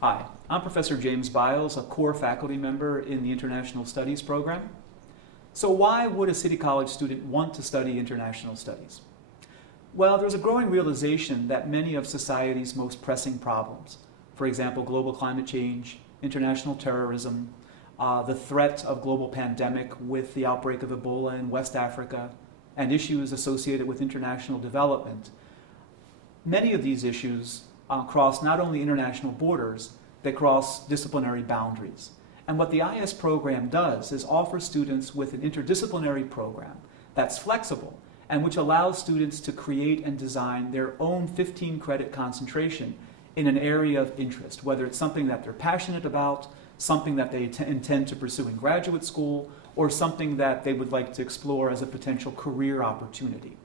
Hi, I'm Professor James Biles, a core faculty member in the International Studies program. So why would a City College student want to study international studies? Well, there's a growing realization that many of society's most pressing problems, for example, global climate change, international terrorism, the threat of global pandemic with the outbreak of Ebola in West Africa, and issues associated with international development. Many of these issues cross not only international borders, they cross disciplinary boundaries. And what the IS program does is offer students with an interdisciplinary program that's flexible and which allows students to create and design their own 15-credit concentration in an area of interest, whether it's something that they're passionate about, something that they intend to pursue in graduate school, or something that they would like to explore as a potential career opportunity.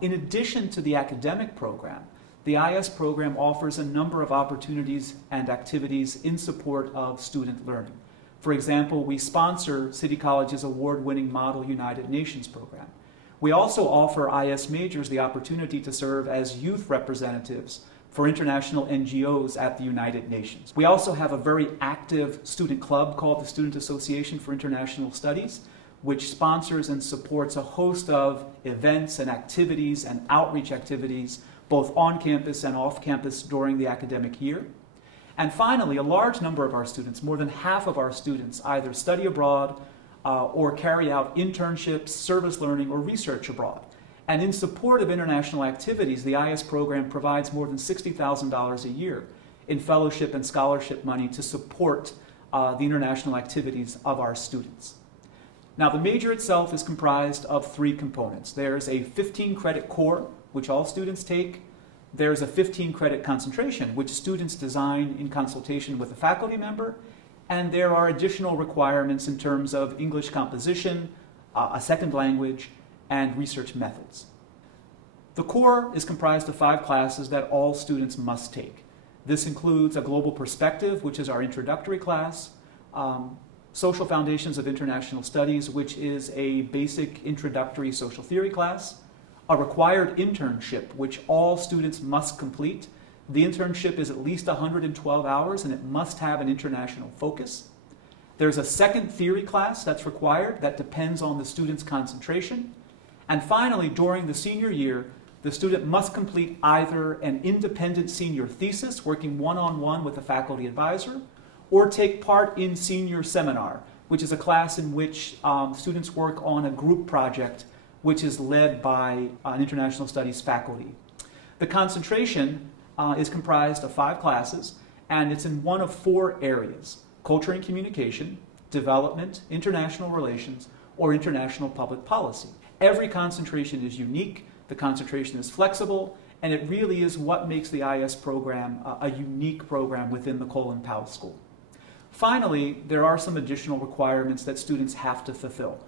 In addition to the academic program, the IS program offers a number of opportunities and activities in support of student learning. For example, we sponsor City College's award-winning Model United Nations program. We also offer IS majors the opportunity to serve as youth representatives for international NGOs at the United Nations. We also have a very active student club called the Student Association for International Studies, which sponsors and supports a host of events and activities and outreach activities both on campus and off campus during the academic year. And finally, a large number of our students, more than half of our students, either study abroad or carry out internships, service learning, or research abroad. And in support of international activities, the IS program provides more than $60,000 a year in fellowship and scholarship money to support the international activities of our students. Now, the major itself is comprised of 3 components. There's a 15-credit core, which all students take. There's a 15-credit concentration, which students design in consultation with a faculty member. And there are additional requirements in terms of English composition, a second language, and research methods. The core is comprised of 5 classes that all students must take. This includes a global perspective, which is our introductory class, Social Foundations of International Studies, which is a basic introductory social theory class, a required internship, which all students must complete. The internship is at least 112 hours and it must have an international focus. There's a second theory class that's required that depends on the student's concentration. And finally, during the senior year, the student must complete either an independent senior thesis, working one-on-one with a faculty advisor, or take part in senior seminar, which is a class in which students work on a group project which is led by an international studies faculty. The concentration is comprised of 5 classes, and it's in one of 4 areas: culture and communication, development, international relations, or international public policy. Every concentration is unique, the concentration is flexible, and it really is what makes the IS program a unique program within the Colin Powell School. Finally, there are some additional requirements that students have to fulfill.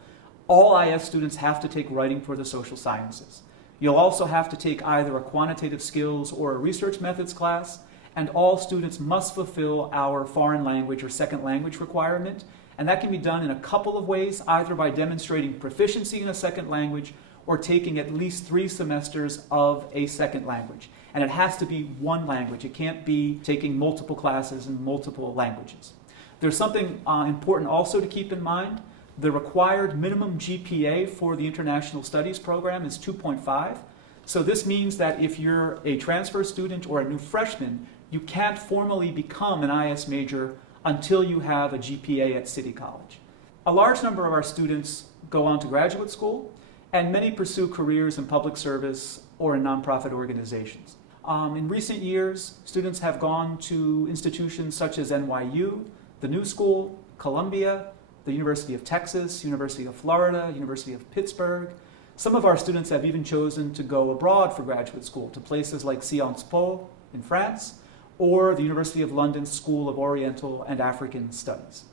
All IS students have to take writing for the social sciences. You'll also have to take either a quantitative skills or a research methods class, and all students must fulfill our foreign language or second language requirement, and that can be done in a couple of ways, either by demonstrating proficiency in a second language or taking at least 3 semesters of a second language. And it has to be one language. It can't be taking multiple classes in multiple languages. There's something important also to keep in mind. The required minimum GPA for the International Studies program is 2.5. So this means that if you're a transfer student or a new freshman, you can't formally become an IS major until you have a GPA at City College. A large number of our students go on to graduate school, and many pursue careers in public service or in nonprofit organizations. In recent years, students have gone to institutions such as NYU, the New School, Columbia, the University of Texas, University of Florida, University of Pittsburgh. Some of our students have even chosen to go abroad for graduate school to places like Sciences Po in France or the University of London School of Oriental and African Studies.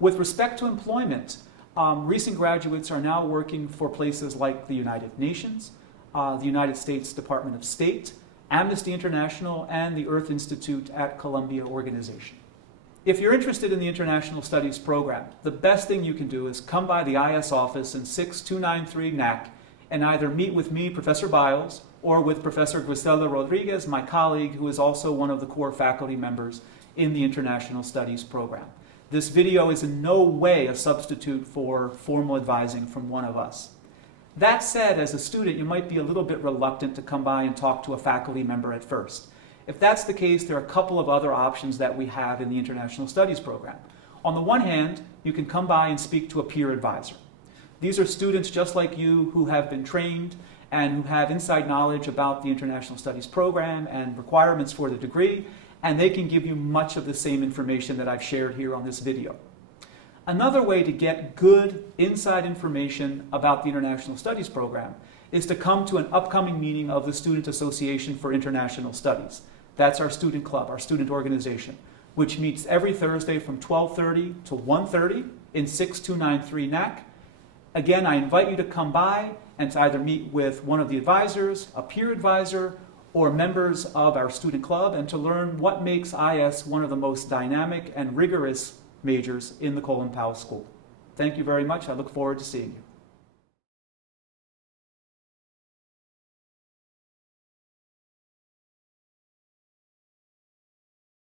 With respect to employment, recent graduates are now working for places like the United Nations, the United States Department of State, Amnesty International, and the Earth Institute at Columbia Organization. If you're interested in the International Studies program, the best thing you can do is come by the IS office in 6293 NAC and either meet with me, Professor Biles, or with Professor Griselda Rodriguez, my colleague, who is also one of the core faculty members in the International Studies program. This video is in no way a substitute for formal advising from one of us. That said, as a student, you might be a little bit reluctant to come by and talk to a faculty member at first. If that's the case, there are a couple of other options that we have in the International Studies program. On the one hand, you can come by and speak to a peer advisor. These are students just like you who have been trained and who have inside knowledge about the International Studies program and requirements for the degree, and they can give you much of the same information that I've shared here on this video. Another way to get good inside information about the International Studies program is to come to an upcoming meeting of the Student Association for International Studies. That's our student club, our student organization, which meets every Thursday from 12:30 to 1:30 in 6293 NAC. Again, I invite you to come by and to either meet with one of the advisors, a peer advisor, or members of our student club, and to learn what makes IS one of the most dynamic and rigorous majors in the Colin Powell School. Thank you very much. I look forward to seeing you.